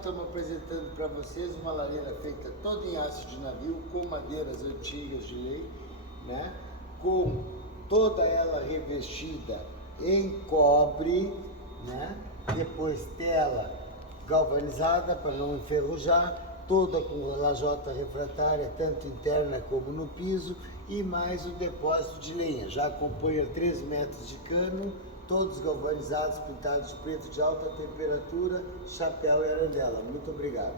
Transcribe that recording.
estamos apresentando para vocês uma lareira feita toda em aço de navio, com madeiras antigas de lei, né? Com toda ela revestida em cobre, né? Depois tela galvanizada para não enferrujar, toda com lajota refratária, tanto interna como no piso, e mais o depósito de lenha. Já acompanha 3 metros de cano, todos galvanizados, pintados de preto de alta temperatura, chapéu e arandela. Muito obrigado.